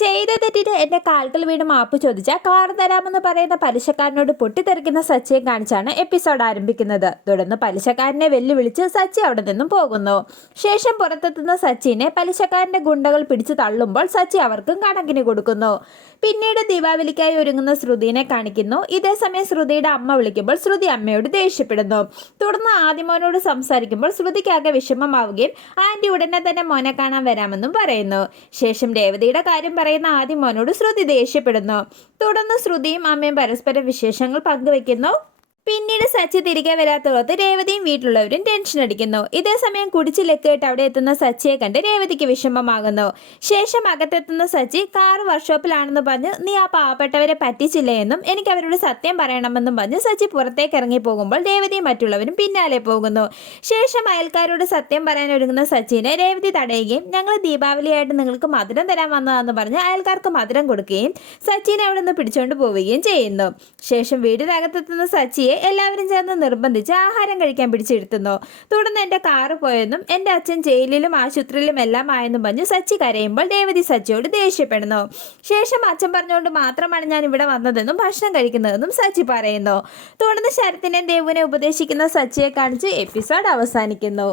ചെയ്ത തെറ്റിന് എന്റെ കാൽക്കൽ വീണ് മാപ്പ് ചോദിച്ച കാർ തരാമെന്ന് പറയുന്ന പലിശക്കാരനോട് പൊട്ടിത്തെറിക്കുന്ന സച്ചിയെ കാണിച്ചാണ് എപ്പിസോഡ് ആരംഭിക്കുന്നത്. തുടർന്ന് പലിശക്കാരനെ വെല്ലുവിളിച്ച് സച്ചി അവിടെ നിന്നും പോകുന്നു. ശേഷം പുറത്തെത്തുന്ന സച്ചിനെ പലിശക്കാരന്റെ ഗുണ്ടകൾ പിടിച്ചു തള്ളുമ്പോൾ സച്ചി അവർക്കും കണക്കിന് കൊടുക്കുന്നു. പിന്നീട് ദീപാവലിക്കായി ഒരുങ്ങുന്ന ശ്രുതിനെ കാണിക്കുന്നു. ഇതേസമയം ശ്രുതിയുടെ അമ്മ വിളിക്കുമ്പോൾ ശ്രുതി അമ്മയോട് ദേഷ്യപ്പെടുന്നു. തുടർന്ന് ആദിമോനോട് സംസാരിക്കുമ്പോൾ ശ്രുതിക്കാകെ വിഷമമാവുകയും ആന്റി ഉടനെ തന്നെ മോനെ കാണാൻ വരാമെന്നും പറയുന്നു. ശേഷം രേവതിയുടെ കാര്യം പറയുന്ന ആദിമോനോട് ശ്രുതി ദേഷ്യപ്പെടുന്നു. തുടർന്ന് ശ്രുതിയും അമ്മയും പരസ്പരം വിശേഷങ്ങൾ പങ്കുവെക്കുന്നു. പിന്നീട് സച്ചി തിരികെ വരാത്തോളത്ത് രേവതിയും വീട്ടിലുള്ളവരും ടെൻഷൻ അടിക്കുന്നു. ഇതേസമയം കുടിച്ച് ലക്കേട്ട് അവിടെ എത്തുന്ന സച്ചിയെ കണ്ട് രേവതിക്ക് വിഷമമാകുന്നു. ശേഷം അകത്തെത്തുന്ന സച്ചി കാർ വർക്ക്ഷോപ്പിലാണെന്ന് പറഞ്ഞ് നീ ആ പാവപ്പെട്ടവരെ പറ്റിച്ചില്ലേ എന്നും എനിക്ക് അവരോട് സത്യം പറയണമെന്നും പറഞ്ഞ് സച്ചി പുറത്തേക്ക് ഇറങ്ങി പോകുമ്പോൾ രേവതിയും മറ്റുള്ളവരും പിന്നാലെ പോകുന്നു. ശേഷം അയൽക്കാരോട് സത്യം പറയാൻ ഒരുങ്ങുന്ന സച്ചിനെ രേവതി തടയുകയും ഞങ്ങൾ ദീപാവലിയായിട്ട് നിങ്ങൾക്ക് മധുരം തരാൻ വന്നതാണെന്ന് പറഞ്ഞ് അയൽക്കാർക്ക് മധുരം കൊടുക്കുകയും സച്ചിനെ അവിടെ നിന്ന് പിടിച്ചുകൊണ്ട് പോവുകയും ചെയ്യുന്നു. ശേഷം വീടിനകത്തെത്തുന്ന സച്ചിയെ എല്ലാവരും ചേർന്ന് നിർബന്ധിച്ച് ആഹാരം കഴിക്കാൻ പിടിച്ചിരുത്തുന്നു. തുടർന്ന് എന്റെ കാറ് പോയെന്നും എന്റെ അച്ഛൻ ജയിലിലും ആശുപത്രിയിലും എല്ലാം ആയെന്നും പറഞ്ഞ് സച്ചി കരയുമ്പോൾ രേവതി സച്ചിയോട് ദേഷ്യപ്പെടുന്നു. ശേഷം അച്ഛൻ പറഞ്ഞുകൊണ്ട് മാത്രമാണ് ഞാൻ ഇവിടെ വന്നതെന്നും ഭക്ഷണം കഴിക്കുന്നതെന്നും സച്ചി പറയുന്നു. തുടർന്ന് ശരത്തിനെ ദേവുവിനെ ഉപദേശിക്കുന്ന സച്ചിയെ കാണിച്ച് എപ്പിസോഡ് അവസാനിക്കുന്നു.